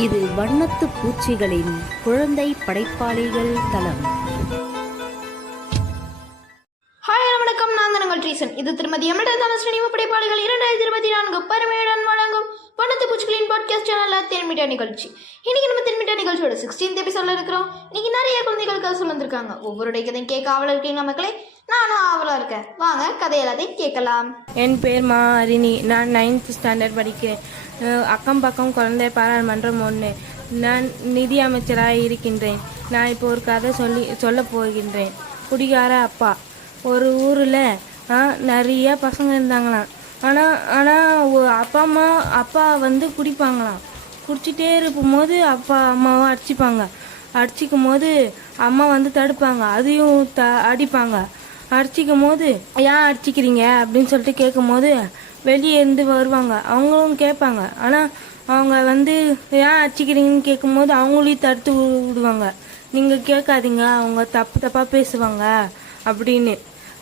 இது வண்ணத்து பூச்சிகளின் குழந்தை படைப்பாளிகள் தளம். ஹாய் வணக்கம். நான் தான் உங்கள் ட்ரீசன். இது திருமதி எம்எல்ஏ தனஸ்ரீ படைப்பாளிகள் இரண்டாயிரத்தி இருபத்தி நான்கு பரமையுடன் வழங்கும் வண்ணத்து பூச்சிகளின் பாட்காஸ்ட் சேனலில் தென்மிட்டா நிகழ்ச்சி. இன்னைக்கு நம்ம தென்மிட்டா நிகழ்ச்சியோட சிக்ஸ்டீன்த் எபிசோட இருக்கிறோம். இன்னைக்கு நிறைய குழந்தைகள் கதை வந்திருக்காங்க ஒவ்வொருடைய கதையும் கேட்க ஆவலாக இருக்கீங்களா மக்களே? நானும் ஆவலாக இருக்கேன். வாங்க கதை எல்லாத்தையும் கேட்கலாம். என் பேர் மா அரிணி. நான் நைன்த் ஸ்டாண்டர்ட் படிக்கிறேன். அக்கம் பக்கம் குழந்தை பாராளுமன்றம் ஒன்று நான் நிதி அமைச்சராக இருக்கின்றேன். நான் இப்போ ஒரு கதை சொல்லி சொல்ல போகின்றேன். குடிகார அப்பா. ஒரு ஊரில் நிறைய பசங்க இருந்தாங்களாம். ஆனால் ஆனால் அப்பா அம்மா அப்பா வந்து குடிப்பாங்களாம். குடிச்சிட்டே இருக்கும்போது அப்பா அம்மாவை அடிச்சுப்பாங்க. அடிச்சிக்கும் போது அம்மா வந்து தடுப்பாங்க. அதையும் த அடிப்பாங்க. அடிச்சிக்கும் போது ஏன் அடிச்சிக்கிறீங்க? அப்படின்னு சொல்லிட்டு கேட்கும் போது வெளியே இருந்து வருவாங்க. அவங்களும் கேட்பாங்க. ஆனால் அவங்க வந்து ஏன் அடிச்சிக்கிறீங்கன்னு கேட்கும்போது அவங்களையும் தடுத்து விடுவாங்க. நீங்கள் கேட்காதீங்க. அவங்க தப்பு தப்பாக பேசுவாங்க. அப்படின்னு.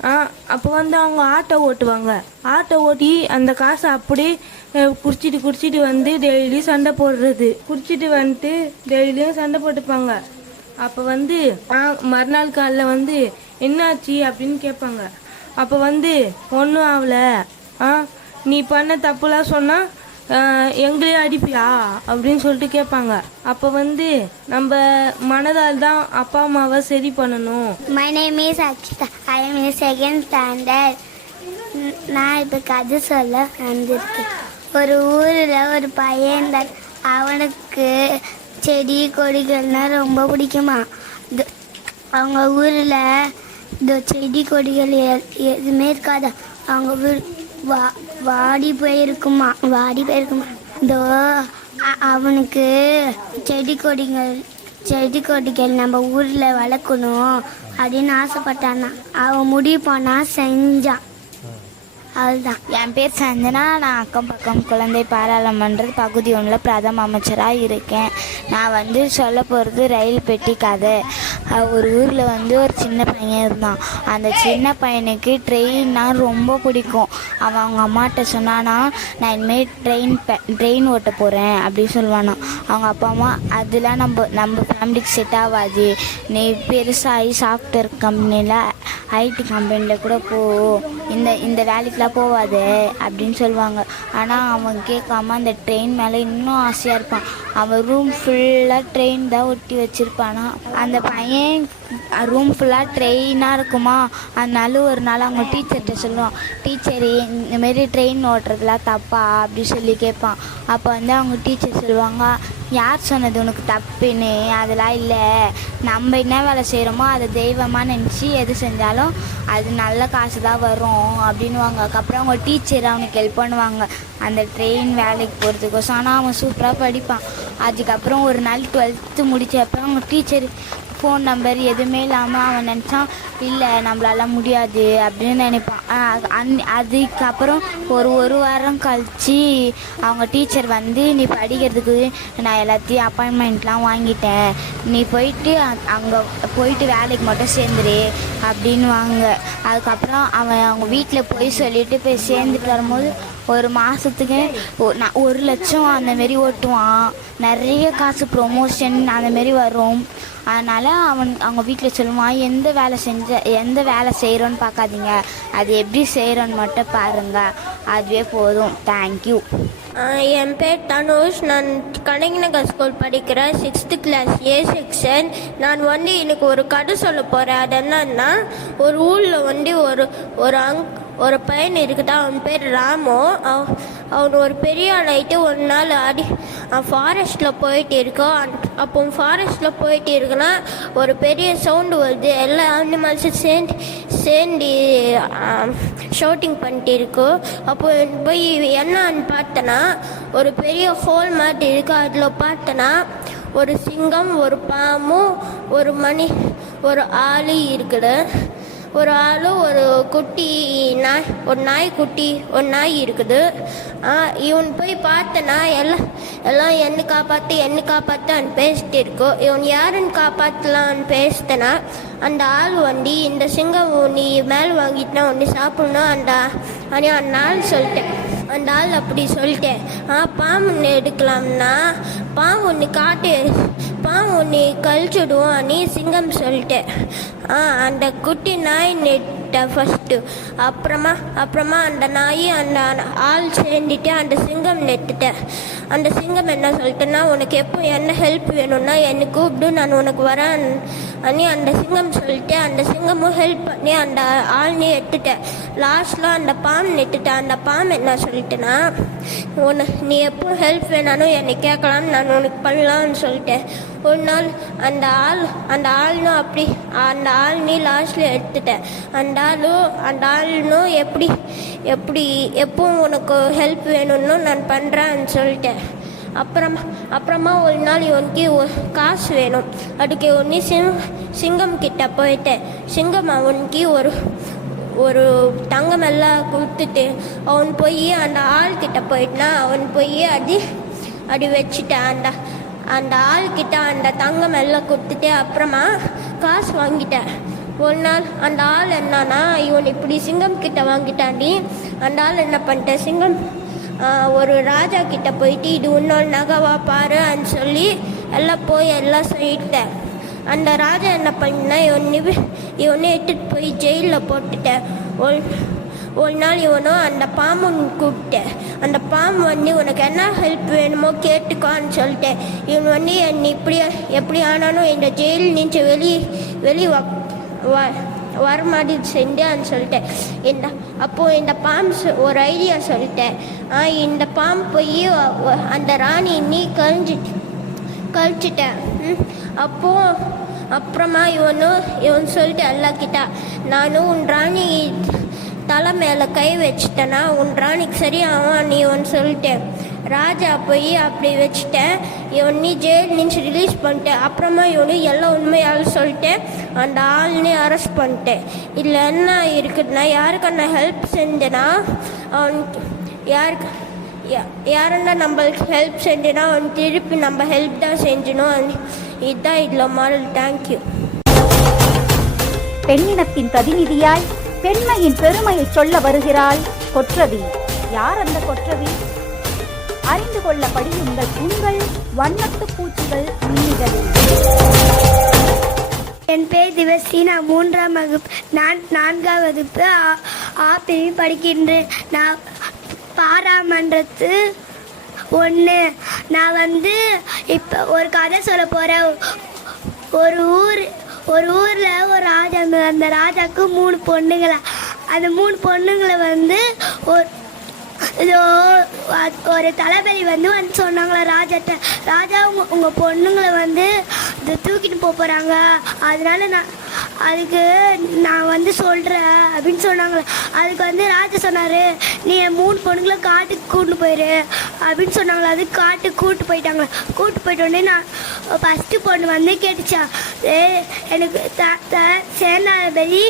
ஆ அப்போ வந்து அவங்க ஆட்டோ ஓட்டுவாங்க. ஆட்டோ ஓட்டி அந்த காசை அப்படியே குடிச்சிட்டு குடிச்சிட்டு வந்து டெய்லியும் சண்டை போடுறது. குடிச்சிட்டு வந்துட்டு டெய்லியும் சண்டை போட்டுப்பாங்க. அப்போ வந்து மறுநாள் காலைல வந்து என்னாச்சு? அப்படின்னு கேட்பாங்க. அப்போ வந்து ஒன்றும் ஆகலை ஆ நீ பண்ண தப்புலாம் சொன்னால் எங்களையும் அடிப்பியா? அப்படின்னு சொல்லிட்டு கேட்பாங்க. அப்போ வந்து நம்ம மனதால் தான் அப்பா அம்மாவை சரி பண்ணணும். My name is Akshita. I am in second standard நான் இப்போ கதை சொல்ல வந்திருக்கேன். ஒரு ஊரில் ஒரு பையன் தான் அவனுக்கு செடி கொடிகள்னால் ரொம்ப பிடிக்குமா? அவங்க ஊரில் இந்த செடி கொடிகள் எ- எதுவுமே இருக்காது? அவங்க வீடு வா வாடி போயிருக்குமா? வாடி போயிருக்குமா? இதோ அவனுக்கு செடி கொடிகள் செடி கொடிகள் நம்ம ஊரில் வளர்க்கணும் அப்படின்னு ஆசைப்பட்டானா. அவன் முடிவு பண்ணா செஞ்சான். அதுதான் என் பேர் சஞ்சனா. நான் அக்கம் பக்கம் குழந்தை பாராளுமன்ற பகுதி ஒன்றில் பிரதம அமைச்சராக இருக்கேன். நான் வந்து சொல்ல போகிறது ரயில் பெட்டி கதை. ஒரு ஊரில் வந்து ஒரு சின்ன பையன் இருந்தான். அந்த சின்ன பையனுக்கு ட்ரெயின்னா ரொம்ப பிடிக்கும். அவன் அவங்க அம்மாட்ட சொன்னானா நான் இனிமேல் ட்ரெயின் ட்ரெயின் ஓட்ட போகிறேன் அப்படின்னு சொல்லுவானா. அவங்க அப்பா அம்மா அதெல்லாம் நம்ம நம்ம ஃபேமிலிக்கு செட் ஆகாது. நீ பெருசாகி சாஃப்ட்வேர் கம்பெனியில் ஐடி கம்பெனியில் கூட போ. இந்த இந்த வேலைக்கெலாம் போவாத அப்படின்னு சொல்லுவாங்க. ஆனால் அவன் கேட்காம அந்த ட்ரெயின் மேலே இன்னும் ஆசையாக இருப்பான். அவன் ரூம் ஃபுல்லாக ட்ரெயின் தான் ஒட்டி வச்சுருப்பானா. அந்த பையன் ரூம் ஃபுல்லாக ட்ரெயினாக இருக்குமா? அதனால ஒரு நாள் அவங்க டீச்சர்கிட்ட சொல்லுவான் டீச்சர் இந்தமாரி ட்ரெயின் ஓட்டுறதுலாம் தப்பா? அப்படி சொல்லி கேட்பான். அப்போ வந்து அவங்க டீச்சர் சொல்லுவாங்க யார் சொன்னது? உனக்கு தப்புன்னு. அதெல்லாம் இல்லை. நம்ம என்ன வேலை செய்கிறோமோ அதை தெய்வமாக நினச்சி எது செஞ்சாலும் அது நல்ல காசு தான் வரும் அப்படின்னுவாங்க. அதுக்கப்புறம் அவங்க டீச்சர் அவனுக்கு ஹெல்ப் பண்ணுவாங்க. அந்த ட்ரெயின் வேலைக்கு போகிறதுக்கோசம் ஆனால் அவன் சூப்பராக படிப்பான். அதுக்கப்புறம் ஒரு நாள் டுவெல்த்து முடித்த அப்புறம் அவங்க டீச்சர் ஃபோன் நம்பர் எதுவுமே இல்லாமல் அவன் நினச்சான் இல்லை நம்மளால முடியாது அப்படின்னு நினைப்பான். அந் அதுக்கப்புறம் ஒரு ஒரு வாரம் கழித்து அவங்க டீச்சர் வந்து நீ படிக்கிறதுக்கு நான் எல்லாத்தையும் அப்பாயின்மெண்ட்லாம் வாங்கிட்டேன். நீ போயிட்டு அங்கே போயிட்டு வேலைக்கு மட்டும் சேர்ந்துரு அப்படின்னு வாங்க. அதுக்கப்புறம் அவன் அவங்க வீட்டில் போய் சொல்லிட்டு போய் சேர்ந்துட்டு வரும்போது ஒரு மாதத்துக்கு நான் ஒரு லட்சம் அந்தமாரி ஓட்டுவான். நிறைய காசு ப்ரொமோஷன் அந்தமாரி வரும். அதனால் அவன் அவங்க வீட்டில் சொல்லுவான் எந்த வேலை செஞ்ச எந்த வேலை செய்கிறோன்னு பார்க்காதீங்க அது எப்படி செய்கிறோன்னு மட்டும் பாருங்கள் அதுவே போதும். தேங்க்யூ என் பேர் தனுஷ். நான் கனகநகர் ஸ்கூல் படிக்கிறேன். சிக்ஸ்த்து கிளாஸ் ஏ செக்ஷன் நான் வந்து எனக்கு ஒரு கதை சொல்ல போகிறேன் அது என்னன்னா ஒரு ஊரில் வந்து ஒரு ஒரு அங்க் ஒரு பையன் இருக்குதான் அவன் பேர் ராமு. அவ- அவன் ஒரு பெரிய ஆளாயிட்டு ஒரு நாள் அடி ஃபாரஸ்ட்டில் போயிட்டு இருக்கோம் அப்போ ஃபாரஸ்ட்டில் போயிட்டு இருக்குன்னா ஒரு பெரிய சவுண்டு வருது. எல்லா அனிமல்ஸும் சேர்ந்து சேர்ந்து ஷூட்டிங் பண்ணிட்டு இருக்கோம் அப்போ போய் என்னன்னு பார்த்தனா ஒரு பெரிய ஹோல் மாதிரி இருக்கு. அதில் பார்த்தனா ஒரு சிங்கம் ஒரு பாம்பும் ஒரு மணி ஒரு ஆளு இருக்குது. ஒரு ஆள் ஒரு குட்டி நாய் ஒரு நாய் குட்டி ஒரு நாய் இருக்குது. ஆ, இவன் போய் பார்த்தனா எல்லாம் எல்லாம் என்ன காப்பாற்று என்ன காப்பாற்றான்னு பேசிட்டு இருக்கோம் இவன் யாருன்னு காப்பாற்றலான்னு பேசிட்டனா அந்த ஆள் வந்து இந்த சிங்கம் நீ மேல் வாங்கிட்டுனா ஒன்று சாப்பிடணும் அந்த ஆனால் அந்த ஆள் சொல்லிட்டேன். அந்த ஆள் அப்படி சொல்லிட்டேன். ஆ பாம்பு ஒன்று எடுக்கலாம்னா பாம்பு ஒன்று காட்டு பாம்பு உன்னை கழிச்சுடுவோம். நீ சிங்கம் சொல்லிட்டேன் ஆ அந்த குட்டி நாய் நெட்ட ஃபஸ்ட்டு அப்புறமா அப்புறமா அந்த நாய் அந்த ஆள் சேர்ந்துட்டு அந்த சிங்கம் நெட்டுட்டேன் அந்த சிங்கம் என்ன சொல்லிட்டுன்னா உனக்கு எப்போ என்ன ஹெல்ப் வேணும்னா என்னை கூப்பிடு. நான் உனக்கு வரேன். அனி அந்த சிங்கம் சொல்லிட்டு அந்த சிங்கமும் ஹெல்ப் பண்ணி அந்த ஆள்னே எட்டுட்டேன் லாஸ்ட்டில் அந்த பாம் நெட்டுட்டேன் அந்த பாம் என்ன சொல்லிட்டுன்னா உன நீ எப்போ ஹெல்ப் வேணாலும் என்னை கேட்கலாம் நான் உனக்கு பண்ணலாம்னு சொல்லிட்டேன் ஒரு நாள் அந்த ஆள் அந்த ஆளும் அப்படி அந்த ஆள் நீ லாஸ்ட்டில் எடுத்துட்டேன் அந்த ஆளும் அந்த ஆளுனும் எப்படி எப்படி எப்பவும் உனக்கு ஹெல்ப் வேணும்னு நான் பண்ணுறேன்னு சொல்லிட்டேன். அப்புறமா அப்புறமா ஒரு நாள் இவனுக்கு காசு வேணும். அதுக்கு ஒன்று சிங் சிங்கம் கிட்ட போயிட்டேன் சிங்கம் அவனுக்கு ஒரு ஒரு தங்கம் எல்லாம் கொடுத்துட்டு அவன் போய் அந்த ஆள் கிட்ட போயிட்டான். அவன் போய் அது அது வச்சுட்டான் அந்த அந்த ஆள்கிட்ட அந்த தங்கம் எல்லாம் கொடுத்துட்டு அப்புறமா காசு வாங்கிட்டேன். ஒரு நாள் அந்த ஆள் என்னன்னா இவன் இப்படி சிங்கம் கிட்ட வாங்கிட்டாண்டி. அந்த ஆள் என்ன பண்ணிட்டேன் சிங்கம் ஒரு ராஜா கிட்ட போயிட்டு இது இன்னொரு நகவா பாருன்னு சொல்லி எல்லாம் போய் எல்லாம் சொல்லிட்டேன். அந்த ராஜா என்ன பண்ணா இவன் இவனை இட்டுட்டு போய் ஜெயிலில் போட்டுட்டேன். ஒரு ஒரு நாள் இவனும் அந்த பாம்பு கூப்பிட்டேன் அந்த பாம்பு வந்து உனக்கு என்ன ஹெல்ப் வேணுமோ கேட்டுக்கான்னு சொல்லிட்டு இவன் வந்து என்னை இப்படி எப்படி ஆனாலும் இந்த ஜெயில் நின்று வெளி வெளி வ வ- வர மாதிரி செஞ்சான்னு சொல்லிட்டு இந்த அப்போது இந்த பாம்பு ஒரு ஐடியா சொல்லிட்டேன் ஆ இந்த பாம்பு போய் அந்த ராணி நீ கழிஞ்சிட்டு கழிச்சிட்டேன். அப்போது அப்போ அப்புறமா இவனும் இவன் சொல்லிட்டு எல்லாக்கிட்டா நானும் உன் ராணி தலை மேலே கை வச்சிட்டனா? உன் ராணிக்கு சரியாவான் நீ ஒன்று சொல்லிட்டேன் ராஜா போய் அப்படி வச்சுட்டேன். இவன் நீ ஜெயில் நின்று ரிலீஸ் பண்ணிட்டேன் அப்புறமா இவனு எல்லாம் உண்மையால் சொல்லிட்டேன் அந்த ஆள்னே அரெஸ்ட் பண்ணிட்டேன் இதில் என்ன இருக்குதுன்னா யாருக்கு நான் ஹெல்ப் செஞ்சேன்னா அவனுக்கு யாருக்கு யா- யாருன்னா நம்மளுக்கு ஹெல்ப் செஞ்சுனா அவன் திருப்பி நம்ம ஹெல்ப் தான் செஞ்சணும். இதுதான் இதில் மாடல் தேங்க்யூ பெண்ணினத்தின் பிரதிநிதியாய் பெண்மையின் பெருமையை சொல்ல வருகிறாள் கொற்றவி. யார் அந்த கொற்றவி? அறிந்து கொள்ள படியுங்கள் உங்கள் வண்ணத்து பூச்சிகள் மின்னிதழில் என் பேர் திவசி நான் மூன்றாம் வகுப்பு நான் நான்காம் வகுப்பு ஆ பிரிவு படிக்கின்றேன். நான் பாராமன்றத்து ஒன்று நான் வந்து இப்போ ஒரு கதை சொல்ல போகிறேன் ஒரு ஊர் ஒரு ஊரில் ஒரு ராஜா இருந்தார். அந்த ராஜாவுக்கு மூணு பொண்ணுங்களா அந்த மூணு பொண்ணுங்களை வந்து ஒரு இதோ ஒரு தளபதி வந்து வந்து சொன்னாங்களா ராஜாட்ட ராஜா உங்க உங்க பொண்ணுங்களை வந்து இதை தூக்கிட்டு போக போறாங்க அதனால நான் அதுக்கு நான் வந்து சொல்கிறேன் அப்படின்னு சொன்னாங்களே. அதுக்கு வந்து ராஜா சொன்னார் நீ என் மூணு பொண்ணுங்களை காட்டுக்கு கூட்டு போயிரு அப்படின்னு சொன்னாங்களே. அதுக்கு காட்டுக்கு கூட்டு போயிட்டாங்க. கூட்டு போயிட்டோடனே நான் ஃபஸ்ட்டு பொண்ணு வந்து கேட்டுச்சா ஏ எனக்கு த த சேனாதிபதி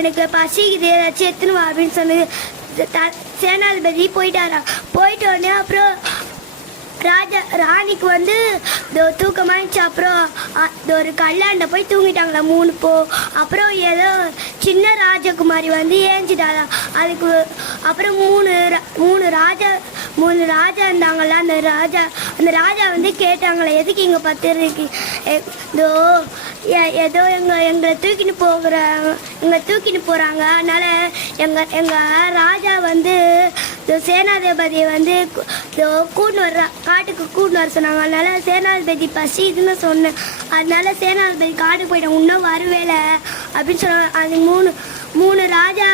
எனக்கு பசிக்குது ஏதாச்சும் எடுத்துன்னு வா அப்படின்னு சொன்னது. சேனாதிபதி போயிட்டாரா. போயிட்டோடனே அப்புறம் ராஜா ராணிக்கு வந்து தூக்கம் ஆயிடுச்சு. அப்புறம் ஒரு கல்லாண்ட போய் தூங்கிட்டாங்களா மூணு போ. அப்புறம் ஏதோ சின்ன ராஜகுமாரி வந்து ஏஞ்சிட்டாளா. அதுக்கு அப்புறம் மூணு ரா- மூணு ராஜா மூணு ராஜா இருந்தாங்களா அந்த ராஜா அந்த ராஜா வந்து கேட்டாங்களே எதுக்கு இங்கே பத்து ஏதோ எ- இதோ எ- ஏதோ எங்கள் எங்களை தூக்கின்னு போகிற எங்களை தூக்கின்னு போகிறாங்க அதனால் எங்கள் எங்கள் ராஜா வந்து சேனாதிபதியை வந்து கு- கூட்டு வர்ற காட்டுக்கு கூட்டு வர சொன்னாங்க. அதனால சேனாதிபதி பசி இதுன்னு சொன்னேன் அதனால சேனாதிபதி காட்டுக்கு போயிட்டேன் இன்னும் வருவேல அப்படின்னு சொன்னாங்க. அது மூணு மூணு ராஜா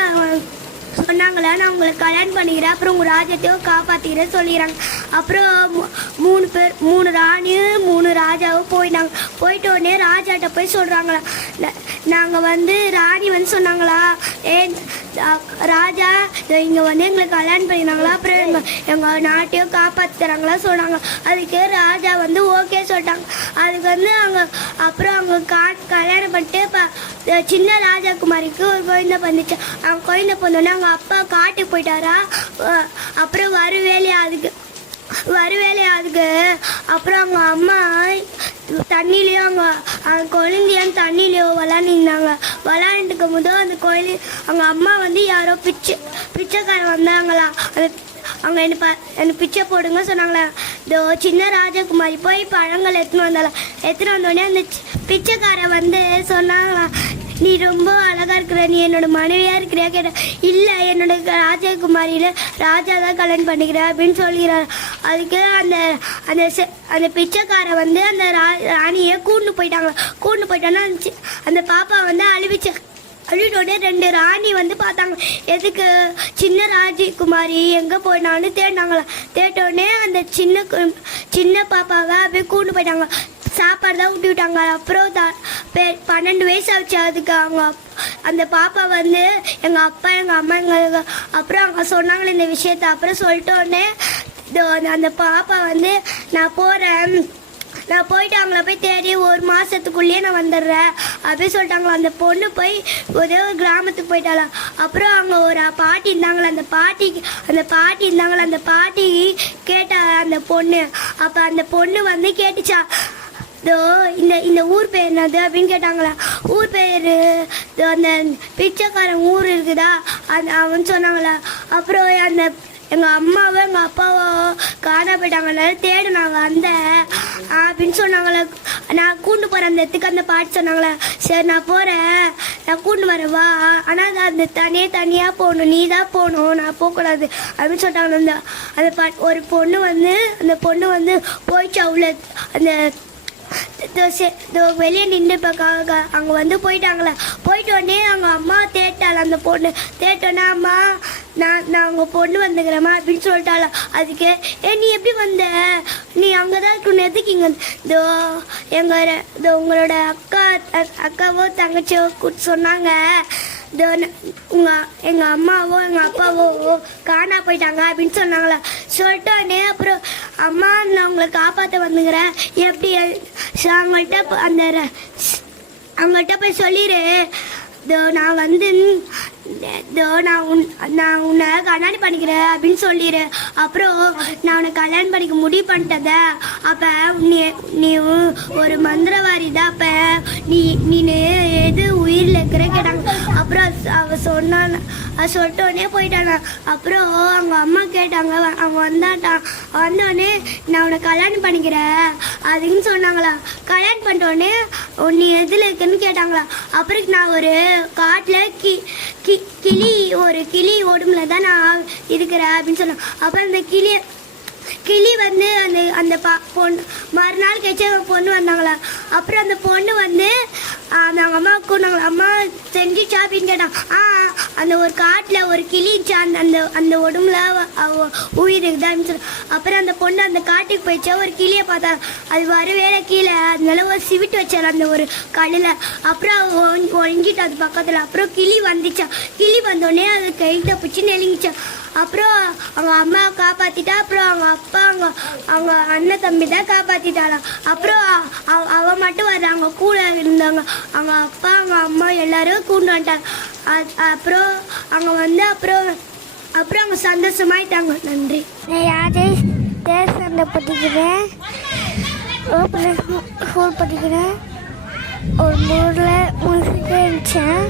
சொன்னாங்களா நான் உங்களுக்கு கல்யாணம் பண்ணிக்கிறேன் அப்புறம் உங்கள் ராஜ்யத்தையும் காப்பாற்றிக்கிறேன் சொல்லிடுறாங்க அப்புறம் மூணு பேர் மூணு ராணியும் மூணு ராஜாவும் போயிட்டாங்க. போயிட்ட உடனே ராஜாட்ட போய் சொல்கிறாங்களா நாங்கள் வந்து ராணி வந்து சொன்னாங்களா ஏ ராஜா இங்கே வந்து எங்களுக்கு கல்யாணம் பண்ணினாங்களா? அப்புறம் எங்கள் நாட்டையும் காப்பாத்துறாங்களா சொன்னாங்க. அதுக்கு ராஜா வந்து ஓகே சொல்லிட்டாங்க. அதுக்கு வந்து அவங்க அப்புறம் அவங்க கா கல்யாணம் பண்ணிட்டு இப்போ சின்ன ராஜாகுமாரிக்கு ஒரு குழந்தை வந்துச்சு அவங்க குழந்தை பிறந்தோடனே அவங்க அப்பா காட்டுக்கு போயிட்டாரா? அப்புறம் வருவேலையா அதுக்கு வருவேலையா அதுக்கு அப்புறம் அவங்க அம்மா தண்ணிலையும் அவங்க அந்த குழந்தையும் தண்ணிலையும் விளாண்டுருந்தாங்க விளாண்டுக்கும் போது அந்த குழந்தை அவங்க அம்மா வந்து யாரோ பிச்சை பிச்சைக்காரன் வந்தாங்களா. அந்த அவங்க என்ன ப பிச்சை போடுங்க சொன்னாங்களே. இதோ சின்ன ராஜகுமாரி போய் பழங்கள் எடுத்துன்னு வந்தாலும் எடுத்துன்னு வந்தோடனே அந்த பிச்சைக்காரன் வந்து சொன்னாங்களாம் நீ ரொம்ப அழகா இருக்கிற நீ என்னோட மனைவியா இருக்கிறியா கேட்ட இல்லை என்னோட ராஜகுமாரியில ராஜா தான் கல்யாணம் பண்ணிக்கிறேன் அப்படின்னு சொல்லிக்கிறார் அதுக்கு அந்த அந்த அந்த பிச்சைக்காரன் வந்து அந்த ரா ராணியை கூண்டு போயிட்டாங்க. கூண்டு போயிட்டான்னா அந்த பாப்பா வந்து அழுவிச்சு அழுவிட்டோடனே ரெண்டு ராணி வந்து பார்த்தாங்க. எதுக்கு? சின்ன ராஜகுமாரி எங்கே போயினான்னு தேடினாங்களா. தேட்டோடனே அந்த சின்ன கு- சின்ன பாப்பாவை அப்படியே கூண்டு போயிட்டாங்க. சாப்பாடு தான் ஊட்டி விட்டாங்க. அப்புறம் தான் பன்னெண்டு வயசு ஆச்சு அதுக்கு அவங்க அந்த பாப்பா வந்து எங்கள் அப்பா எங்கள் அம்மா எங்கள் அப்புறம் அவங்க சொன்னாங்களே இந்த விஷயத்த. அப்புறம் சொல்லிட்டோடனே அந்த- பாப்பா வந்து நான் போகிறேன் நான் போயிட்டு அவங்கள போய் தேடி ஒரு மாதத்துக்குள்ளேயே நான் வந்துடுறேன். அப்படின்னு சொல்லிட்டாங்களா. அந்த பொண்ணு போய் ஒரே ஒரு கிராமத்துக்கு போயிட்டாலாம் அப்புறம் அவங்க ஒரு பாட்டி இருந்தாங்களா. அந்த பாட்டிக்கு அந்த பாட்டி இருந்தாங்களா. அந்த பாட்டி கேட்டா அந்த பொண்ணு. அப்போ அந்த பொண்ணு வந்து கேட்டுச்சா இதோ இந்த இந்த ஊர் பேர் என்னது அப்படின்னு கேட்டாங்களா? ஊர் பேர் அந்த பிச்சைக்காரன் ஊர் இருக்குதா? அந்த அவன் சொன்னாங்களா. அப்புறம் அந்த எங்கள் அம்மாவோ எங்கள் அப்பாவோ காணா போயிட்டாங்கள தேடினாங்க அந்த அப்படின்னு சொன்னாங்களே. நான் கூண்டு போகிறேன் அந்த இடத்துக்கு அந்த பாட்டு சொன்னாங்களே. சரி நான் போகிறேன் நான் கூண்டு வரேன் வா. ஆனால் அந்த தனியே தனியாக போகணும். நீ தான் போகணும். நான் போகக்கூடாது. அப்படின்னு சொல்லிட்டாங்க அந்த அந்த பாட் ஒரு பொண்ணு வந்து அந்த பொண்ணு வந்து போயிடுச்சு அவ்வளோ அந்த வெளியே நின்று இப்போ அங்கே வந்து போயிட்டாங்களே. போயிட்டு உடனே அவங்க அம்மா தேட்டாள் அந்த பொண்ணு. தேட்டோன்னே அம்மா நான் நான் உங்கள் பொண்ணு வந்துக்கிறேம்மா அப்படின்னு சொல்லிட்டாளா. அதுக்கு ஏ நீ எப்படி வந்த? நீ அங்கே தான் இருக்கணும் எதுக்கு இங்கே இதோ எங்கள் இதோ உங்களோட அக்கா அக்காவோ தங்கச்சியோ கூட்டு சொன்னாங்க. உங்கள் உங்க எங்கள் அம்மாவோ எங்கள் அப்பாவோ காணா போயிட்டாங்க அப்படின்னு சொன்னாங்களா? சொல்லிட்டோன்னே உடனே அப்புறம் அம்மா நான் உங்களை காப்பாற்ற வந்துங்கிறேன் எப்படி ச- அவங்கள்ட்ட அந்த அவங்கள்ட்ட போய் சொல்லிடு நான் வந்து இதோ நான் உன் நான் உன்னை கண்ணாடி பண்ணிக்கிறேன் அப்படின்னு சொல்லிடு அப்புறம் நான் உன்னை கல்யாணம் பண்ணிக்க முடிவு பண்ணிட்டத அப்போ நீ நீ ஒரு மந்திரவாதி தான் அப்போ நீ நீ எது உயிரில் இருக்கிற கேட்டாங்க. அப்புறம் அவ சொன்னான் அது சொல்லிட்டு உடனே போயிட்டானா அப்புறம் அவங்க அம்மா கேட்டாங்க அவன் வந்தாட்டான் வந்தோடனே நான் உன்னை கல்யாணம் பண்ணிக்கிறேன். அதுன்னு சொன்னாங்களா. கல்யாணம் பண்ணிட்டோடனே உன்னை எதில் இருக்குன்னு கேட்டாங்களா. அப்புறம் நான் ஒரு காட்டில் கி கி கிளி ஒரு கிளி உடம்புல தான் நான் இருக்கிறேன் அப்படின்னு சொன்னேன் அப்புறம் அந்த கிளியை கிளி வந்து அந்த அந்த பா பொண்ணு மறுநாள் கழிச்சு ஒரு பொண்ணு வந்தாங்களா? அப்புறம் அந்த பொண்ணு வந்து நாங்கள் அம்மா நாங்கள் அம்மா செஞ்சுச்சா அப்படின்னு கேட்டான் ஆ அந்த ஒரு காட்டில் ஒரு கிளிச்சா அந்த அந்த அந்த உடம்புல உயிர் இருக்குதான்னு சொல்லி. அப்புறம் அந்த பொண்ணு அந்த காட்டுக்கு போயிடுச்சா ஒரு கிளியை பார்த்தா அது வரவேல கீழே அதனால ஒரு சிவிட்டு வச்சார் அந்த ஒரு கல்லில் அப்புறம் ஒழிஞ்சிட்டு அது பக்கத்தில் அப்புறம் கிளி வந்துச்சா? கிளி வந்தோடனே அது கைட்டை பிடிச்சி நெருங்கிச்சா அப்புறம் அவங்க அம்மா காப்பாத்திட்டா அப்புறம் அவங்க அப்பா அவங்க அவங்க அண்ணன் தம்பி தான் காப்பாத்திட்டாளாம் அப்புறம் அவ மட்டும் வர்றாங்க அவங்க கூட இருந்தாங்க அவங்க அப்பா அவங்க அம்மா எல்லாரும் கூண்டு வந்துட்டாங்க. அப்புறம் அவங்க வந்து அப்புறம் அப்புறம் அவங்க சந்தோஷமாயிட்டாங்க. நன்றி. நான் யாரையும் தேர் படிக்கிறேன் ஸ்கூல் படிக்கிறேன் ஒரு ஊரில் முடிச்சுட்டே இருந்துச்சேன்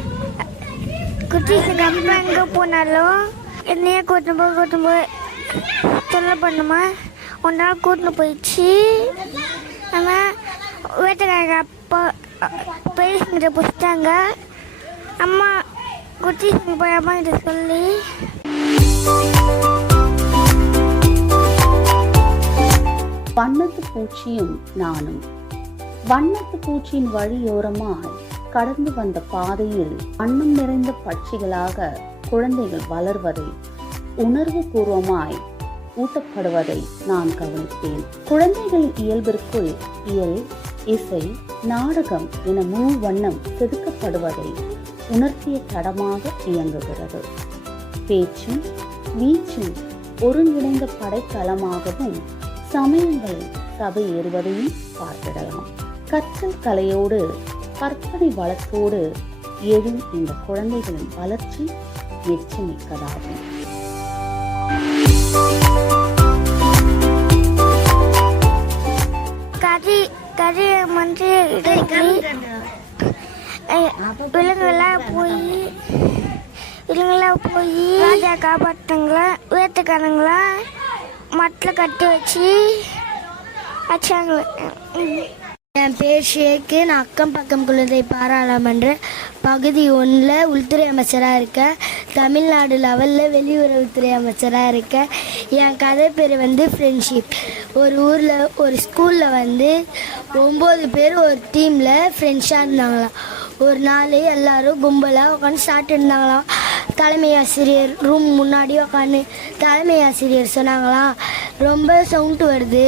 குட்டீஸுக்கு அப்பா எங்கே போனாலும் என்னையே கூட்டின்னு போய் கூட்டின்னு போய் தொல்லை பண்ணுமா? ஒரு நாள் கூட்டின்னு போயிடுச்சு. ஆனால் வேட்டைக்காரங்க அப்பா பெரியவங்கிட்ட பிடிச்சிட்டாங்க. அம்மா குட்டி போய் அம்மா கிட்ட சொல்லி. வண்ணத்து பூச்சியும் நானும். வண்ணத்து பூச்சியின் வழியோரமாய் கடந்து வந்த பாதையில் வண்ணம் நிறைந்த பட்சிகளாக குழந்தைகள் வளர்வதை உணர்வு பூர்வமாய் ஊட்டப்படுவதை நான் கவனித்தேன். குழந்தைகளின் இயல்பிற்குள் இயல் இசை நாடகம் என முழு வண்ணம் செதுக்கப்படுவதை உணர்த்திய தடமாக இயங்குகிறது. பேச்சும் வீச்சும் ஒருங்கிணைந்த படைத்தளமாகவும் சமயங்கள் சபை ஏறுவதையும் பார்த்திடலாம். கற்றல் கலையோடு கற்பனை வளத்தோடு எழும் இந்த குழந்தைகளின் வளர்ச்சி எச்சி மிக்கதாகும் கறி கறி வந்து இடைக்கு விலங்குலாம் போய் இவங்கள போய் ராஜா காப்பாற்றுங்களா வேட்டக்காரங்களா மட்டில் கட்டி வச்சு வச்சாங்களே என் பேர் ஷேக்கு. நான் அக்கம் பக்கம் குழந்தை பாராளுமன்ற பகுதி ஒன்றில் உள்துறை அமைச்சராக இருக்கேன். தமிழ்நாடு லெவலில் வெளியுறவுத்துறை அமைச்சராக இருக்கேன். என் கதை பேர் வந்து ஃப்ரெண்ட்ஷிப் ஒரு ஊரில் ஒரு ஸ்கூலில் வந்து ஒம்பது பேர் ஒரு டீமில் ஃப்ரெண்ட்ஸாக இருந்தாங்களாம். ஒரு நாள் எல்லாரும் கும்பலாக உட்காந்து சாப்பிட்டு இருந்தாங்களாம். தலைமை ஆசிரியர் ரூம் முன்னாடி உட்காந்து தலைமை ஆசிரியர் சொன்னாங்களாம் ரொம்ப சவுண்டு வருது.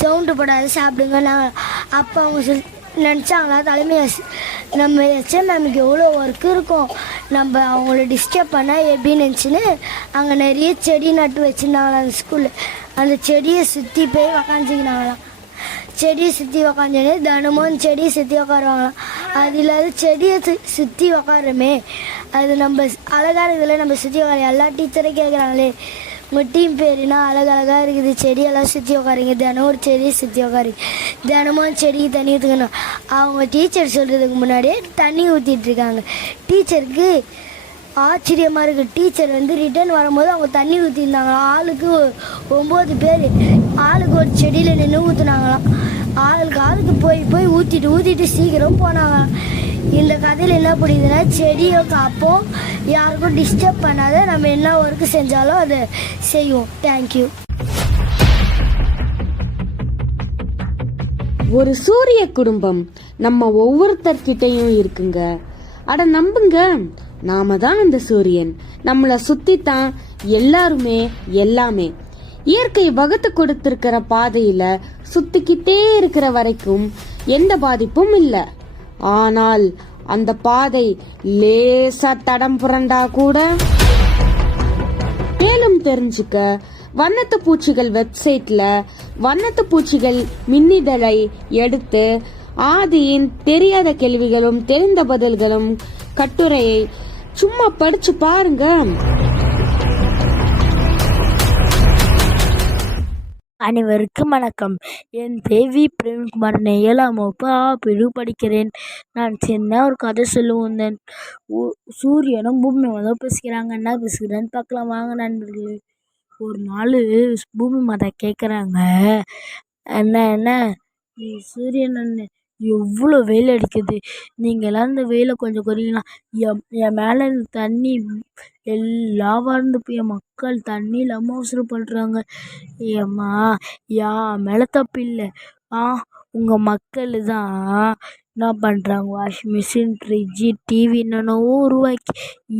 சவுண்டு போடாது சாப்பிடுங்க. நாங்கள் அப்போ அவங்க சொல் நினச்சாங்களா தலைமை ஆசி நம்ம ஹெச்எம் மேமுக்கு எவ்வளோ ஒர்க் இருக்கும்? நம்ம அவங்கள டிஸ்டர்ப் பண்ணால் எப்படி நினச்சின்னு அங்கே நிறைய செடி நட்டு வச்சுருந்தாங்களாம் அந்த ஸ்கூலில் அந்த செடியை சுற்றி போய் உக்காந்துக்கினாங்களாம். செடியை சுற்றி உக்காந்துன்னு தினமும் செடியை சுற்றி உக்காருவாங்களாம். அது இல்லாத செடியை சு சுற்றி உக்காருமே. அது நம்ம அழகாக இருக்குதுல்ல நம்ம சுற்றி உக்காரு. எல்லா டீச்சரும் கேட்குறாங்களே உங்கள் டீம் பேருனா அழகழகாக இருக்குது. செடியெல்லாம் சுற்றி உட்காருங்க தினம் ஒரு செடியை சுற்றி உட்காருங்க தினமும் செடிக்கு தண்ணி ஊற்றுக்கணும் அவங்க டீச்சர் சொல்கிறதுக்கு முன்னாடியே தண்ணி ஊற்றிட்டு இருக்காங்க. டீச்சருக்கு ஆச்சரியமாக இருக்குது டீச்சர் வந்து ரிட்டர்ன் வரும்போது அவங்க தண்ணி ஊற்றிருந்தாங்களாம் ஆளுக்கு ஒம்பது பேர். ஆளுக்கு ஒரு செடியில் நின்று ஊற்றுனாங்களாம் ஆளுக்கு ஆளுக்கு போய் போய் ஊற்றிட்டு ஊற்றிட்டு சீக்கிரம் போனாங்களாம். இந்த கதையில் என்ன புரியுதுன்னா செடியை காப்போம். யாருக்கும் டிஸ்டர்ப் பண்ணாத நம்ம என்ன ஒர்க்கு செஞ்சாலும் அதை செய்வோம். தேங்க்யூ ஒரு சூரிய குடும்பம் நம்ம ஒவ்வொருத்தர்கிட்டயும் இருக்குங்க. அட நம்புங்க. நாம தான் அந்த சூரியன். நம்மள சுத்தி தான் எல்லாருமே எல்லாமே. இயற்கை வகுத்து கொடுத்திருக்கிற பாதையில சுத்திக்கிட்டே இருக்கிற வரைக்கும் எந்த பாதிப்பும் இல்ல. ஆனால் அந்த பாதை லேசா தடம் புரண்டா கூட. மேலும் தெரிஞ்சுக்க வண்ணத்து பூச்சிகள் வெப்சைட்ல வண்ணத்து பூச்சிகள் மின்னிதழை எடுத்து ஆதியின் தெரியாத கேள்விகளும் தெரிந்த பதில்களும் கட்டுரையை சும்மா படிச்சு பாருங்க. அனைவருக்கும் வணக்கம். என் தேவி பிரேம்குமார். ஏழாம் வகுப்பு ஆ பிரிவு படிக்கிறேன். நான் சின்ன ஒரு கதை சொல்லுவேன் சூரியனும் பூமி மாதம் பேசுகிறாங்க. என்ன பேசுகிறேன்னு பார்க்கலாம். வாங்க நண்பர்களே. ஒரு நாள் பூமி மாதா கேட்குறாங்க என்ன என்ன? சூரியன் அண்ணன் எவ்வளோ வெயில் அடிக்குது. நீங்கள்லாம் இந்த வெயிலை கொஞ்சம் குறைங்களா என் என் மேலே இந்த தண்ணி எல்லாம் வறண்டு போய் என் மக்கள் தண்ணி இல்லாமல் அவசரப்படுறாங்க ஏம்மா என் மேலே தப்பு இல்லை. ஆ உங்கள் மக்கள் தான் என்ன பண்ணுறாங்க வாஷிங் மிஷின் ஃப்ரிட்ஜு டிவி என்னென்னவோ உருவாக்கி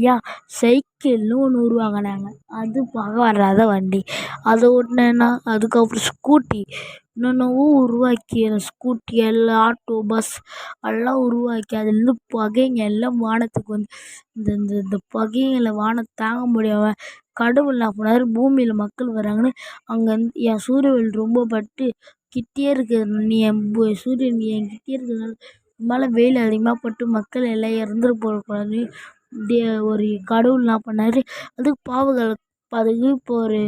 ஏன் சைக்கிள்னு ஒன்று உருவாக்கினாங்க. அது பார்க்க வராத வண்டி. அதை ஓட்டினேன்னா அதுக்கப்புறம் ஸ்கூட்டி என்னென்னவோ உருவாக்கி அந்த ஸ்கூட்டி எல்லாம் ஆட்டோ பஸ் எல்லாம் உருவாக்கி அதுலேருந்து புகைங்க எல்லாம் வானத்துக்கு வந்து இந்த இந்த இந்த புகைங்களை வானம் தாங்க முடியாமல் கடவுள் என்ன போனார் பூமியில் மக்கள் வராங்கன்னு அங்கேருந்து என் சூரியவெளி ரொம்ப பட்டு கிட்டே இருக்குது நீ என் சூரியன் என் கிட்டே இருக்கிறதுனால மேலே வெயில் அதிகமாக பட்டு மக்கள் எல்லாம் இறந்துட்டு போகக்கூடாது தே ஒரு கடவுள் என்ன பண்ணார்? அதுக்கு பாவங்கள் அதுக்கு இப்போ ஒரு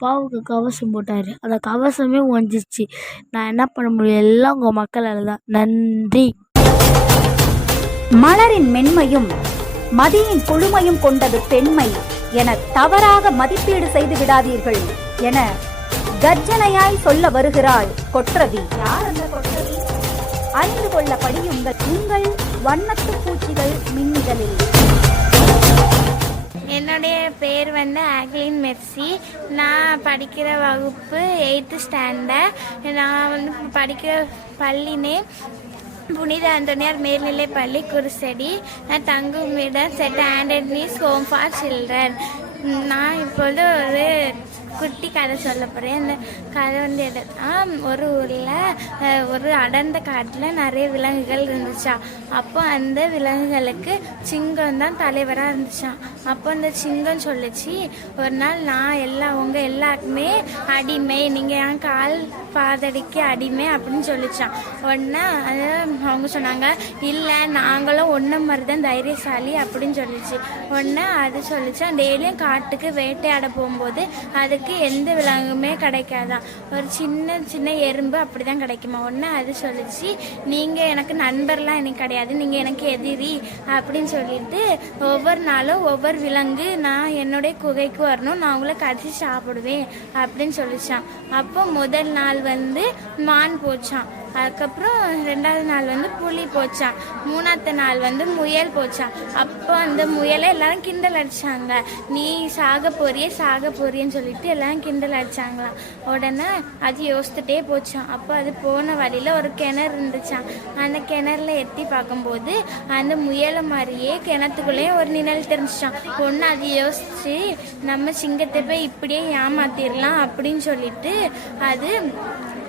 பாவுக்கு கவசம் போட்டார். அந்த கவசமே ஒஞ்சிச்சு நான் என்ன பண்ண முடியும்? எல்லாம் உங்கள் மக்களால் தான். நன்றி. மலரின் மென்மையும் மதியின் குழுமையும் கொண்டது பெண்மை என தவறாக மதிப்பீடு செய்து விடாதீர்கள் என கர்ஜனையாய் சொல்ல வருகிறாள் கொற்றவி யார் அந்த கொற்றவி அறிந்து கொள்ள படியுங்கள். உங்கள் வண்ணத்து பூச்சிகள் மின்னிதழில் என்னுடைய பேர் வந்து ஆக்லின் மெர்சி. நான் படிக்கிற வகுப்பு எயித்து ஸ்டாண்டர்ட். நான் வந்து படிக்கிற பள்ளினே புனித அந்தோனியார் மேல்நிலை பள்ளி குருசடி. நான் தங்கும் இடம் செட் ஹேண்டட் மீஸ் ஹோம் ஃபார் சில்ட்ரன். நான் இப்பொழுது ஒரு குட்டி கதை சொல்ல போகிறேன் அந்த கதை வந்து எதுனா ஒரு ஊரில் ஒரு அடர்ந்த காட்டில் நிறைய விலங்குகள் இருந்துச்சா? அப்போ அந்த விலங்குகளுக்கு சிங்கம் தான் தலைவராக இருந்துச்சான் அப்போ அந்த சிங்கம் சொல்லுச்சு ஒரு நாள் நான் எல்லா உங்கள் எல்லாருக்குமே அடிமை நீங்கள் என் கால் பாதடிக்கு அடிமை அப்படின்னு சொல்லிச்சான் உடனே அவங்க சொன்னாங்க இல்லை நாங்களும் ஒன்றை மாதிரி தான் தைரியசாலி அப்படின்னு சொல்லிச்சு. உடனே அது சொல்லிச்சான் டெய்லியும் காட்டுக்கு வேட்டையாட போகும்போது அதுக்கு எனக்கு எந்த விலங்குமே கிடைக்காதான் ஒரு சின்ன சின்ன எறும்பு அப்படி தான் கிடைக்குமா? ஒன்று அது சொல்லிச்சு நீங்கள் எனக்கு நண்பர்லாம் எனக்கு கிடையாது நீங்கள் எனக்கு எதிரி அப்படின்னு சொல்லிட்டு ஒவ்வொரு நாளும் ஒவ்வொரு விலங்கு நான் என்னுடைய குகைக்கு வரணும் நான் உங்களை கடிச்சு சாப்பிடுவேன் அப்படின்னு சொல்லிச்சான் அப்போ முதல் நாள் வந்து மான் போச்சான் அதுக்கப்புறம் ரெண்டாவது நாள் வந்து புலி போச்சான் மூணாவது நாள் வந்து முயல் போச்சான் அப்போ அந்த முயலை எல்லாரும் கிண்டல் அடிச்சாங்க. நீ சாக போறியே சாக போறியன்னு சொல்லிட்டு எல்லாரும் கிண்டல் அடிச்சாங்களாம். உடனே அது யோசித்துட்டே போச்சான் அப்போ அது போன வழியில் ஒரு கிணறு இருந்துச்சான் அந்த கிணறுல எட்டி பார்க்கும்போது அந்த முயலை மாதிரியே கிணத்துக்குள்ளேயே ஒரு நிழல் தெரிஞ்சிச்சான் ஒன்று அது யோசிச்சு நம்ம சிங்கத்தை போய் இப்படியே ஏமாத்திடலாம் அப்படின்னு சொல்லிட்டு அது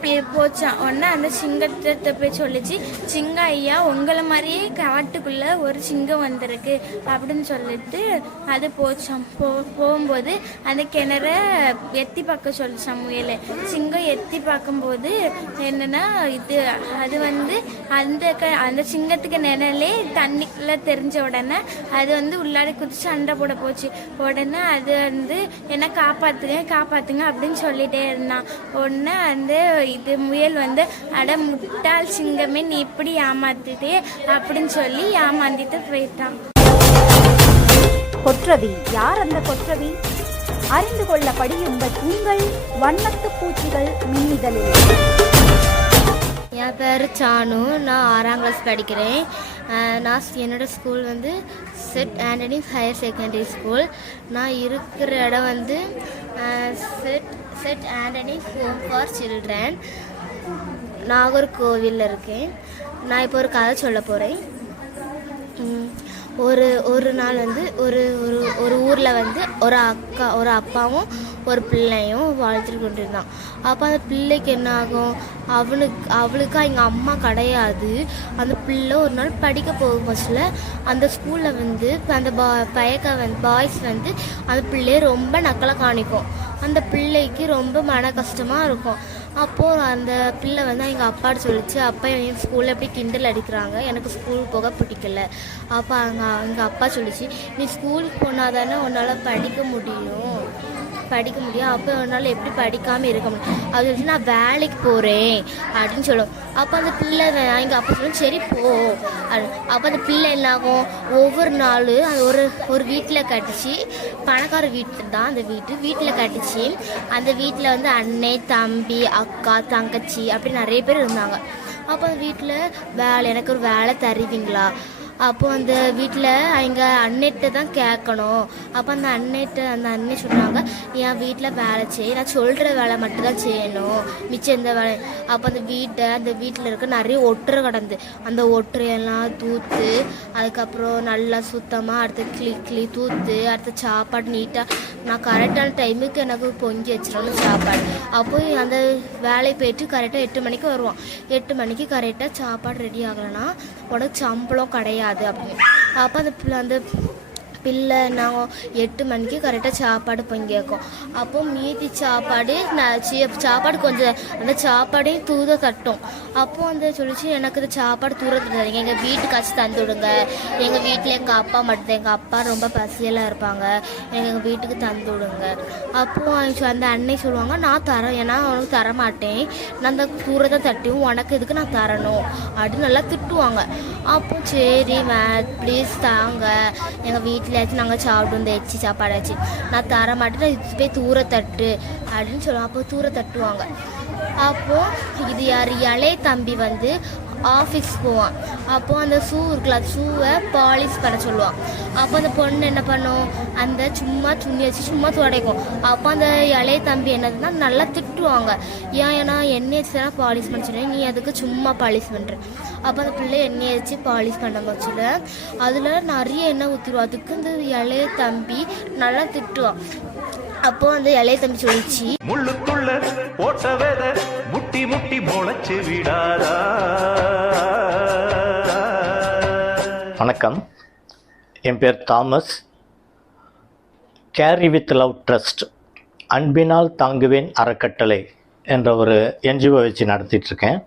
போச்சான் உடனே அந்த சிங்கத்தை போய் சொல்லிச்சு. சிங்கம் ஐயா உங்களை மாதிரியே காட்டுக்குள்ள ஒரு சிங்கம் வந்திருக்கு அப்படின்னு சொல்லிட்டு அது போச்சான் போ போகும்போது அந்த கிணற எத்தி பார்க்க சொல்லிச்சான் முயலை சிங்கம் எத்தி பார்க்கும்போது என்னன்னா இது அது வந்து அந்த க அந்த சிங்கத்துக்கு நிழலே தண்ணிக்குள்ள தெரிஞ்ச உடனே அது வந்து உள்ளாடி குதிச்சு சண்டை போட போச்சு. உடனே அது வந்து என்ன காப்பாத்துங்க காப்பாத்துங்க அப்படின்னு சொல்லிட்டே இருந்தான். உடனே அந்த இது முயல் வந்து அட முட்டாள் சிங்கமே நீ இப்படி ஏமாத்திட்டே? அப்படின்னு சொல்லி ஏமாந்திட்டு போயிட்டான். கொற்றவி. யார் அந்த கொற்றவி? அறிந்து கொள்ள படியுங்கள் உங்கள் வண்ணத்து பூச்சிகள் மின்னிதழில். என் பேர் சானு. நான் ஆறாம் கிளாஸ் படிக்கிறேன். நான் ஸ்- என்னோட ஸ்கூல் வந்து saint Antony higher secondary school நான் இருக்கிற இடம் வந்து saint saint Antony home for children நாகர்கோவிலில் இருக்கேன். நான் இப்போ ஒரு கதை சொல்ல போகிறேன் ஒரு ஒரு நாள் வந்து ஒரு ஒரு ஒரு ஊரில் வந்து ஒரு அக்கா ஒரு அப்பாவும் ஒரு பிள்ளையும் வாழ்த்துட்டு கொண்டிருந்தான். அப்போ அந்த பிள்ளைக்கு என்ன ஆகும்? அவனுக்கு அவளுக்கு எங்கள் அம்மா கிடையாது. அந்த பிள்ளை ஒரு நாள் படிக்க போகும் பஸ்ஸில் அந்த ஸ்கூலில் வந்து அந்த பா பயக்க வந்து பாய்ஸ் வந்து அந்த பிள்ளைய ரொம்ப நக்கலை காணிக்கும். அந்த பிள்ளைக்கு ரொம்ப மன கஷ்டமாக இருக்கும். அப்போது அந்த பிள்ளை வந்து எங்கள் அப்பாட்ட சொல்லிச்சு அப்பா என் ஸ்கூலில் எப்படி கிண்டல் அடிக்கிறாங்க? எனக்கு ஸ்கூல் போக பிடிக்கல. அப்போ அங்கே எங்கள் அப்பா சொல்லிச்சு நீ ஸ்கூலுக்கு போனால் தானே உன்னால் படிக்க முடியும். படிக்க முடியும். அப்போ என்னால் எப்படி படிக்காமல் இருக்க முடியும்? அது சொல்லிட்டு நான் வேலைக்கு போகிறேன் அப்படின்னு சொல்லும். அப்போ அந்த பிள்ளை எங்கள் அப்பா சொல்லும் சரி போ. அப்போ அந்த பிள்ளை என்ன ஆகும் ஒவ்வொரு நாள் அது ஒரு ஒரு வீட்டில் கட்டிச்சு. பணக்கார வீட்டு தான் அந்த வீட்டு வீட்டில் கட்டிச்சு. அந்த வீட்டில் வந்து அண்ணே தம்பி அக்கா தங்கச்சி அப்படி நிறைய பேர் இருந்தாங்க. அப்போ அந்த வீட்டில் வேலை எனக்கு ஒரு வேலை தருவீங்களா? அப்போ அந்த வீட்டில் எங்கள் அண்ணிட்ட தான் கேட்கணும் அப்போ அந்த அண்ணிட்ட அந்த அண்ணி சொன்னாங்க என் வீட்டில் வேலை செய். நான் சொல்கிற வேலை மட்டும்தான் செய்யணும். மிச்சம் எந்த வேலை அப்போ அந்த வீட்டை அந்த வீட்டில் இருக்க நிறைய ஒற்றை கிடந்து. அந்த ஒற்றையெல்லாம் தூத்து அதுக்கப்புறம் நல்லா சுத்தமாக அடுத்து கிளி கிளி தூத்து அடுத்து சாப்பாடு நீட்டாக நான் கரெக்டான டைமுக்கு எனக்கு பொங்கி வச்சிடணும் சாப்பாடு. அப்போ அந்த வேலைக்கு போயிட்டு கரெக்டாக எட்டு மணிக்கு வருவான். எட்டு மணிக்கு கரெக்டாக சாப்பாடு ரெடி ஆகலைன்னா உனக்கு சம்பளம் கிடையாது. முடியாது அப்படின்னு. அப்போ அந்த பிள்ளை அந்த பிள்ளை நாங்கள் எட்டு மணிக்கு கரெக்டாக சாப்பாடு பொங்கி கேட்கும். அப்போ மீதி சாப்பாடு நான் சாப்பாடு கொஞ்சம் அந்த சாப்பாடையும் தூத தட்டும். அப்போ அந்த சொல்லிச்சு எனக்கு இந்த சாப்பாடு தூர தட்டாதீங்க எங்கள் வீட்டுக்காச்சும் தந்து விடுங்க. எங்கள் வீட்டில் எங்கள் அப்பா மட்டும் எங்கள் அப்பா ரொம்ப பசியெல்லாம் இருப்பாங்க. எங்கள் வீட்டுக்கு தந்து விடுங்க. அப்போ அந்த அன்னை சொல்லுவாங்க நான் தரேன். ஏன்னா உனக்கு தர மாட்டேன் நான் அந்த தூரத்தை தட்டியும் உனக்கு இதுக்கு நான் தரணும்? அப்படின்னு நல்லா திட்டுவாங்க. அப்போ சரி மே ப்ளீஸ் தாங்க. எங்கள் வீட்டில் வீட்டிலாச்சும் நாங்கள் சாப்பிடுவோம் இந்த எச்சி சாப்பாடாச்சு நான் தர மாட்டேன் இது போய் தூர தட்டு அப்படின்னு சொல்லுவோம் அப்போ தூர தட்டுவாங்க அப்போது இது யார் இளைய தம்பி வந்து ஆஃபீஸ் போவான். அப்போது அந்த ஷூ இருக்குல்ல ஷூவை பாலிஷ் பண்ண சொல்லுவான். அப்போ அந்த பொண்ணு என்ன பண்ணும்? அந்த சும்மா துணி வச்சு சும்மா துடைக்கும். அப்போ அந்த இளைய தம்பி என்னதுன்னா நல்லா திட்டுவாங்க. ஏன் ஏன்னா எண்ணெய் வச்சு தானே பாலிஷ் பண்ண சொல்லுவேன் நீ அதுக்கு சும்மா பாலிஷ் பண்ணுற அப்போ அந்த பிள்ளை எண்ணெய் வச்சு பாலிஷ் பண்ண வச்சுல அதில் நிறைய எண்ணெய் ஊற்றிடுவோம் அதுக்கு இந்த இளைய தம்பி நல்லா திட்டுவான். அப்போ அந்த இளைய தம்பி சொல்லிச்சு. முள்ளுக்குள்ள போட்ட வித முட்டி முட்டி முளைச்சு விடாதா. வணக்கம். என் பேர் Thomas. Carry with love trust அன்பினால் தாங்குவேன் அறக்கட்டளை என்ற ஒரு என்ஜிஓ வச்சு நடத்திட்டு இருக்கேன்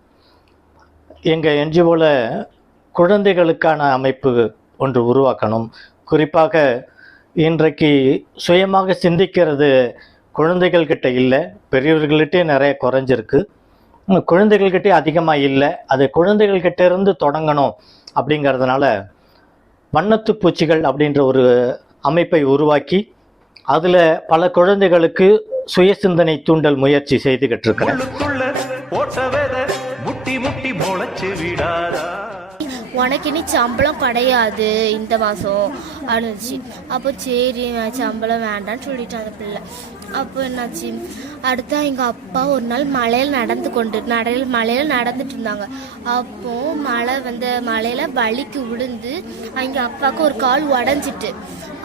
எங்கள் என்ஜிஓவில் குழந்தைகளுக்கான அமைப்பு ஒன்று உருவாக்கணும். குறிப்பாக இன்றைக்கு சுயமாக சிந்திக்கிறது குழந்தைகள்கிட்ட இல்லை பெரியவர்கள்கிட்டே நிறைய குறைஞ்சிருக்கு. குழந்தைகள்கிட்டே அதிகமாக இல்லை அது குழந்தைகள்கிட்ட இருந்து தொடங்கணும் அப்படிங்கிறதுனால வண்ணத்து பூச்சிகள் அப்படின்ற ஒரு அமைப்பை உருவாக்கி அதில் பல குழந்தைகளுக்கு சுய சிந்தனை தூண்டல் முயற்சி செய்துகிட்டு இருக்கிறேன். உனக்கு இனி சம்பளம் கிடையாது இந்த மாதம் அனுச்சு அப்போ சரி சம்பளம் வேண்டாம்னு சொல்லிட்டான் அந்த பிள்ளை. அப்போ என்னாச்சு? அடுத்து எங்கள் அப்பா ஒரு நாள் மலையில் நடந்து கொண்டு நடையில் மலையில் நடந்துட்டு இருந்தாங்க. அப்போ மழை வந்த மலையில் வலிக்கு விழுந்து எங்கள் அப்பாவுக்கு ஒரு கால் உடஞ்சிட்டு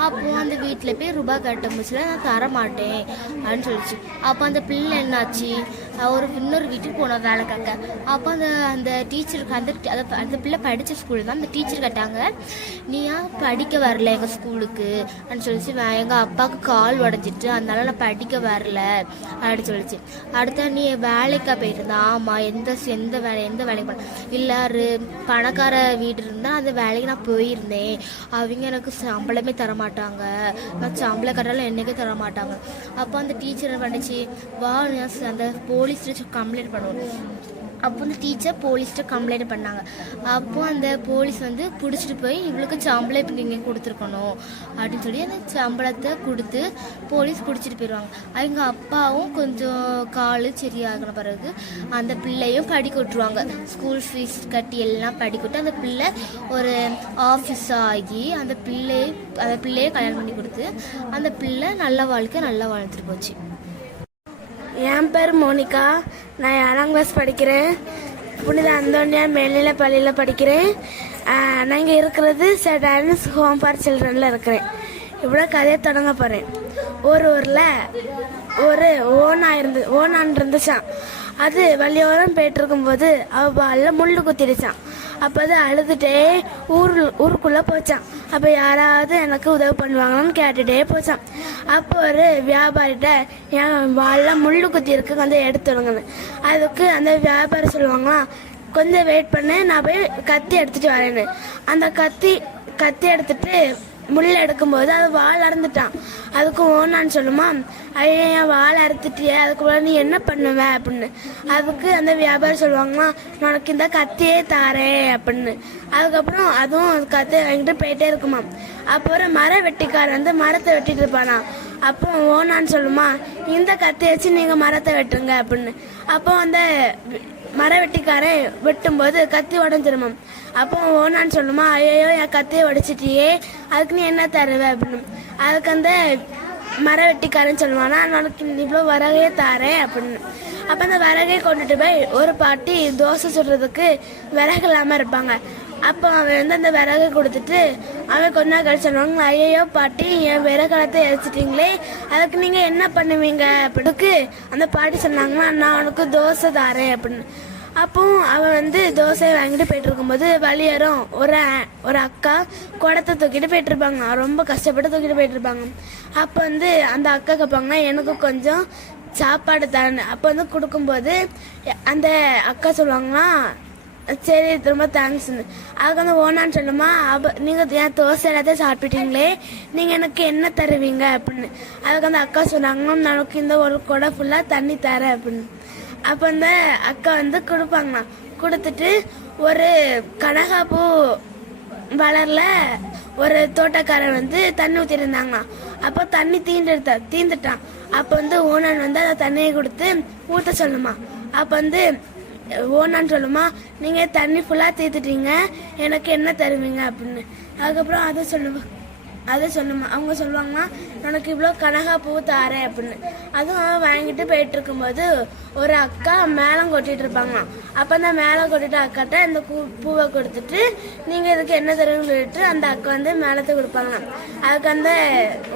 அப்போ அந்த வீட்டில் போய் ரூபாய் கட்ட முடிச்சுல நான் தர மாட்டேன் அப்படின்னு சொல்லிச்சு. அப்போ அந்த பிள்ளை என்னாச்சு? ஒரு இன்னொரு வீட்டுக்கு போன வேலை கேட்க அப்போ அந்த அந்த டீச்சருக்கு அந்த அந்த பிள்ளை படித்த ஸ்கூல் தான் அந்த டீச்சர் கேட்டாங்க நீ ஏன் படிக்க வரல எங்கள் ஸ்கூலுக்கு அப்படின்னு சொல்லிச்சு. எங்கள் அப்பாவுக்கு கால் உடஞ்சிட்டு அதனால நான் படி படிக்க வரல அப்படின்னு சொல்லிச்சு. அடுத்த நீ வேலைக்கா போயிருந்தா? ஆமாம் எந்த எந்த வேலை எந்த வேலைக்கு போன? இல்லை பணக்கார வீடு இருந்தால் அந்த வேலைக்கு நான் போயிருந்தேன். அவங்க எனக்கு சம்பளமே தர மாட்டாங்க நான் சம்பளம் கட்டாலும் என்னைக்கே தர மாட்டாங்க அப்போ அந்த டீச்சர் பண்ணிச்சு? வா நான் அந்த போலீஸ் கம்ப்ளைண்ட் பண்ணுவோம் அப்போ அந்த டீச்சர் போலீஸ்கிட்ட கம்ப்ளைண்ட் பண்ணாங்க. அப்போ அந்த போலீஸ் வந்து பிடிச்சிட்டு போய் இவளுக்கு சம்பளம் இப்போ நீங்கள் கொடுத்துருக்கணும். அப்படின்னு சொல்லி அந்த சம்பளத்தை கொடுத்து போலீஸ் பிடிச்சிட்டு போயிடுவாங்க அவங்க அப்பாவும் கொஞ்சம் கால் சரியாகின பிறகு அந்த பிள்ளையும் படிக்க விட்டுருவாங்க. ஸ்கூல் ஃபீஸ் கட்டி எல்லாம் படிக்க விட்டு அந்த பிள்ளை ஒரு ஆஃபீஸ் ஆகி அந்த பிள்ளை அந்த பிள்ளையை கல்யாணம் பண்ணி கொடுத்து அந்த பிள்ளை நல்ல வாழ்க்கை நல்லா வாழ்ந்துட்டு போச்சு. என் பேர் மோனிகா. நான் ஏழாம் கிளாஸ் படிக்கிறேன். புனித அந்தோனியார் மேல்நிலை பள்ளியில் படிக்கிறேன். நான் இங்கே இருக்கிறது செட் ஹோம் ஃபார் சில்ட்ரனில் இருக்கிறேன். இவ்வளோ கதையை தொடங்க போகிறேன் ஒரு ஊரில் ஒரு ஓனா இருந்து ஓனான் இருந்துச்சான் அது வழியோரம் போயிட்டு இருக்கும்போது அவள் பாலில் முள்ளு குத்திடுச்சான் அப்போ அழுதுட்டே ஊர் ஊருக்குள்ளே போச்சான் அப்போ யாராவது எனக்கு உதவி பண்ணுவாங்கன்னு கேட்டுகிட்டே போச்சான் அப்போ ஒரு வியாபாரிகிட்ட என் வாலில் முள்ளு குத்தி இருக்கு கொஞ்சம் எடுத்துடுங்கன்னு அதுக்கு அந்த வியாபாரி சொல்லுவாங்களாம் கொஞ்சம் வெயிட் பண்ணு நான் போய் கத்தி எடுத்துகிட்டு வரேன்னு. அந்த கத்தி கத்தி எடுத்துகிட்டு முள் எடுக்கும்போது அது வால் அறந்துட்டான். அதுக்கும் ஓனான்னு சொல்லுமா ஐயோ என் வால் அறுத்துட்டியே அதுக்குள்ள நீ என்ன பண்ணுவ? அப்படின்னு. அதுக்கு அந்த வியாபாரி சொல்லுவாங்கம்மா உனக்கு இந்த கத்தியே தாரேன் அப்படின்னு. அதுக்கப்புறம் அதுவும் அது கத்தியை வாங்கிட்டு போயிட்டே இருக்குமா. அப்புறம் மர வெட்டிக்காரன் வந்து மரத்தை வெட்டிட்டு இருப்பானா. அப்போ ஓனான்னு சொல்லுமா இந்த கத்தியை வச்சு நீங்கள் மரத்தை வெட்டுங்க அப்படின்னு. அப்போ அந்த மர வெட்டிக்காரன் வெட்டும்போது கத்தி உடஞ்சிருமாம். அப்போ ஓனான்னு சொல்லுமா ஐயோ என் கத்தையை உடைச்சிட்டியே அதுக்கு நீ என்ன தருவ? அப்படின்னு. அதுக்கு அந்த மர வெட்டிக்காரன்னு சொல்லுவானா நான் உனக்கு இவ்வளோ வரகையே தாரேன் அப்படின்னு. அப்போ அந்த விறகை கொண்டுட்டு போய் ஒரு பாட்டி தோசை சுடுறதுக்கு விறகு இல்லாமல் இருப்பாங்க. அப்போ அவன் வந்து அந்த விறகு கொடுத்துட்டு அவன் கொஞ்ச நாள் கழிச்சு சொல்லுவாங்க ஐயோ பாட்டி என் விறகலத்தை எரிச்சிட்டிங்களே அதுக்கு நீங்கள் என்ன பண்ணுவீங்க? அப்படிக்கு அந்த பாட்டி சொன்னாங்கன்னா நான் உனக்கு தோசை தாரேன் அப்படின்னு. அப்போ அவன் வந்து தோசை வாங்கிட்டு போயிட்டு இருக்கும்போது வழியரும் ஒரு ஒரு அக்கா குடத்தை தூக்கிட்டு போயிட்டு இருப்பாங்க. ரொம்ப கஷ்டப்பட்டு தூக்கிட்டு போயிட்டு இருப்பாங்க. அப்போ வந்து அந்த அக்கா கேட்பாங்கன்னா எனக்கு கொஞ்சம் சாப்பாடு தரேன் அப்போ வந்து கொடுக்கும்போது அந்த அக்கா சொல்லுவாங்கன்னா சரி ரொம்ப தேங்க்ஸ்னு அதுக்கு வந்து ஓனான்னு சொல்லுமா. அப்போ நீங்கள் என் தோசை எல்லாத்தையும் சாப்பிட்டீங்களே நீங்கள் எனக்கு என்ன தருவீங்க? அப்படின்னு. அதுக்கு அந்த அக்கா சொன்னாங்க நமக்கு இந்த ஒரு குடம் ஃபுல்லாக தண்ணி தரேன். அப்படின்னு. அப்போ அந்த அக்கா வந்து கொடுப்பாங்களாம் கொடுத்துட்டு ஒரு கனகாப்பூ வளரல ஒரு தோட்டக்காரன் வந்து தண்ணி ஊற்றிருந்தாங்களாம் அப்போ தண்ணி தீண்டு தீந்துட்டான். அப்போ வந்து ஓனான் வந்து அந்த தண்ணியை கொடுத்து ஊற்ற சொல்லுமா. அப்போ வந்து ஓனான்னு சொல்லுமா நீங்கள் தண்ணி ஃபுல்லாக தீர்த்துட்டீங்க எனக்கு என்ன தருவீங்க? அப்படின்னு. அதுக்கப்புறம் அதை சொல்லுவா அதை சொல்லுமா அவங்க சொல்லுவாங்கன்னா உனக்கு இவ்வளோ கனகா பூ தாரேன் அப்படின்னு. அதுவும் அவன் வாங்கிட்டு போயிட்டு இருக்கும்போது ஒரு அக்கா மேளம் கொட்டிட்டு இருப்பாங்களாம் அப்போ அந்த மேளம் கொட்டிட்டு அக்காட்ட இந்த பூ பூவை கொடுத்துட்டு நீங்கள் இதுக்கு என்ன தருவீங்கன்னு சொல்லிட்டு அந்த அக்கா வந்து மேளத்தை கொடுப்பாங்களாம் அதுக்கு அந்த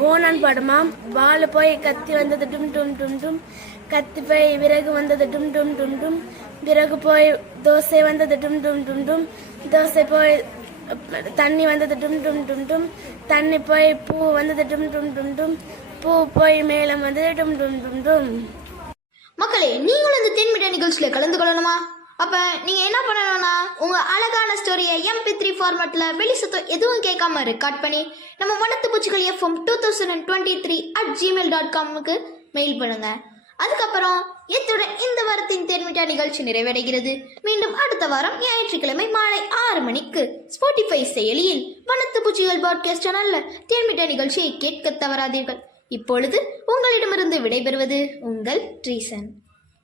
ஓனான் படமா பால் போய் கத்தி வந்தது டும் டும் டும் டும். கத்தி போய் விறகு வந்தது டும் டும் டும் டும். விறகு போய் தோசை வந்தது டும் டும் டும் டும். தோசை போய் தண்ணி வந்தது டும் டும் டும் டும். தண்ணி போய் பூ வந்தது டும் டும் டும் டும். பூ போய் மேலம் வந்தது டும் டும் டும் டும். மக்களே நீங்களும் இந்த தென்மிட நிகழ்ச்சியில் கலந்து கொள்ளணுமா? அப்ப நீங்க என்ன பண்ணணும்னா உங்க அழகான ஸ்டோரியை எம்பி த்ரீ ஃபார்மேட்ல வெளி சுத்தம் எதுவும் கேட்காம ரெக்கார்ட் பண்ணி நம்ம வனத்து பூச்சிகள் FM two thousand twenty three at Gmail dot காமுக்கு mail பண்ணுங்க. அதுக்கப்புறம் இத்துடன் இந்த வாரத்தின் தேர்மிட்டா நிகழ்ச்சி நிறைவடைகிறது. மீண்டும் அடுத்த வாரம் ஞாயிற்றுக்கிழமை மாலை ஆறு மணிக்கு ஸ்பாட்டிஃபை செயலியில் வனத்து பூச்சிகள் பாட்காஸ்ட் சேனல்ல தேர்மிட்டா நிகழ்ச்சியை கேட்க தவறாதீர்கள். இப்பொழுது உங்களிடமிருந்து விடைபெறுவது உங்கள் ட்ரீசன்